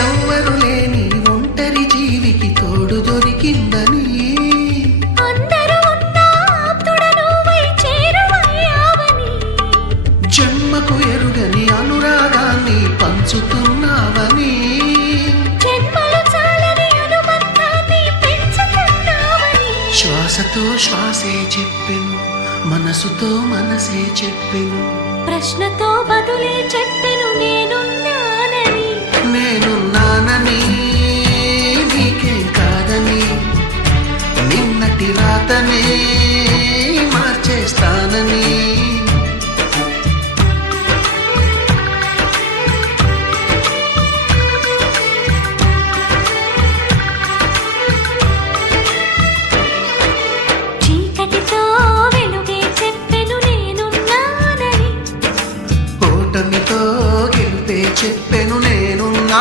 ఎవ్వరు లేని ఒంటరి జీవికి తోడు దొరికిందని అందరూ ఉన్నా ఆప్తుడ నువ్వై చేరువయ్యావని జన్మకు ఎరుగని అనురాగాన్ని పంచుతున్నావని జన్మలు చాలని అనుబంధాన్ని పెంచుతున్నావని శ్వాసతో శ్వాసే చెప్పెను మనసుతో మనసే చెప్పెను ప్రశ్నతో బదులే చెప్పెను నేను